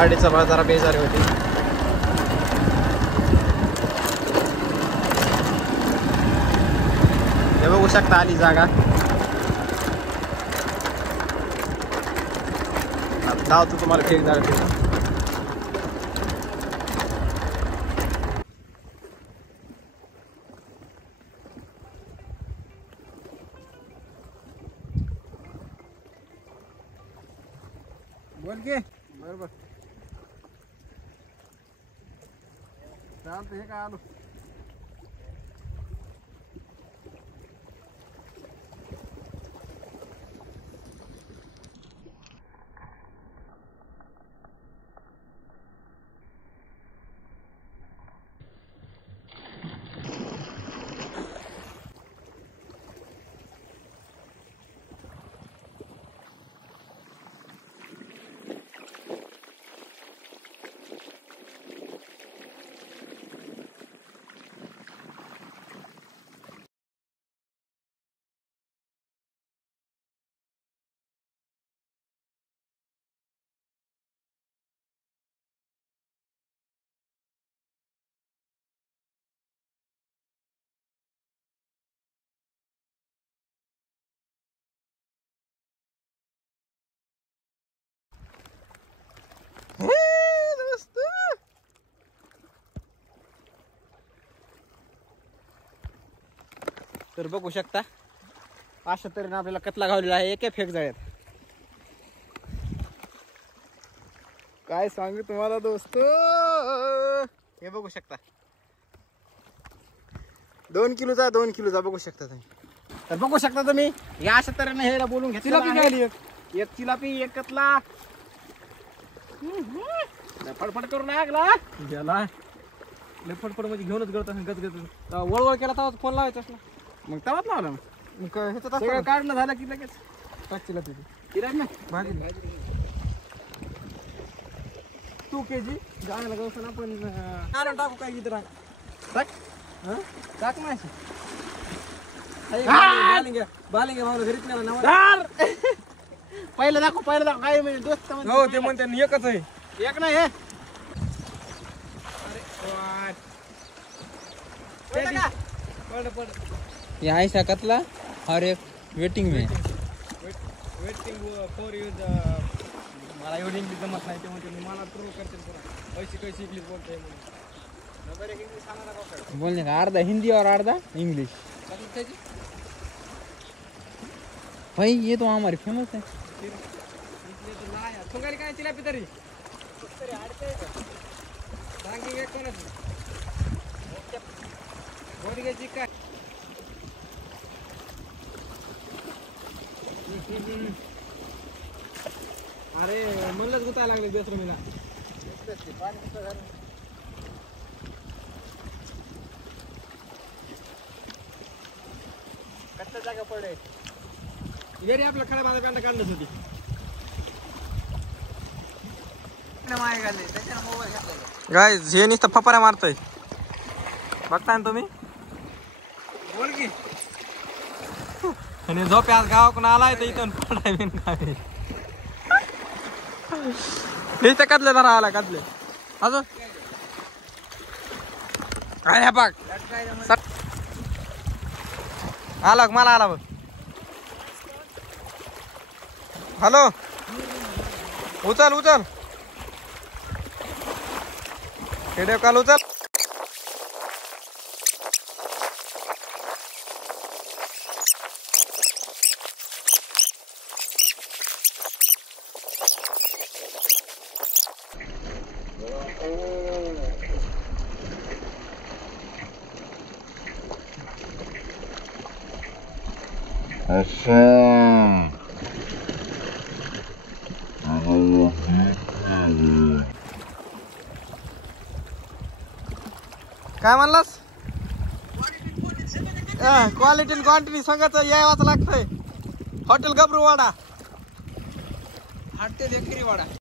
गाडी चालवायला जरा बेजारी होती. हे बघू शकता आली जागा. धावतो तुम्हाला फेक जागा तिथं. बोल के बरोबर चालतं. हे काय आलो तर बघू शकता अशा तऱ्हेने आपल्याला कतला गावलेला आहे एका फेक जाळ्यात. काय सांगू तुम्हाला दोस्त. हे बघू शकता 2 किलोचा बघू शकता तुम्ही. तर बघू शकता तुम्ही या अशा तऱ्हेने हे बोलून घेतलं. एक चिलापी एक कतला फडफड करून लागला गेला. फडफड म्हणजे घेऊनच गळत गजगज वळवळ केला तेव्हा फोन लावायचा असला. मग तवाच लावला. मग सगळं काढणं झालं की लगेच टाकशीला तिथे किराय ना भाजी 2 kg गाण्याला गवसन आपण आणून टाकू काय इथं टाक टाक माशी. बालिंगे भावना घरीच नाही ना. पहिलं दाखव काय म्हणजे दोस्त हो ते म्हणते एकच आहे. एक नाही हे ये ऐसा कतला और एक वेटिंग में. Waiting for you. मला एवढी इंग्लिश जमत नाही त्यामुळे मला ट्रू करते पुरा कैसी इंग्लिश बोलते बोलने का आधा हिंदी और आधा इंग्लिश. भाई ये तो हमारी फेमस है. काय चिलापी तरी काय अरे म्हणलंच गुतायला लागले बेसरमीला. कच्च्या जागा पडे घरी आपल्या खड्या बांधा कांदा काढणच होती. गाय हे नुसतं फपाऱ्या मारतोय बघताय ना तुम्ही. बोल की आणि झोप आज गावाकडून आलाय तर इथून पडाय बिन काय इथं कदले जरा आला कदले अजून काय बघ आला मला आला बघ. हॅलो उचल व्हिडिओ कॉल उचल. काय म्हणलास. क्वालिटी आणि क्वांटिटी संघाच यायलाच लागतंय. हॉटेल गबरूवाडा हॉटेल एकरी वाडा.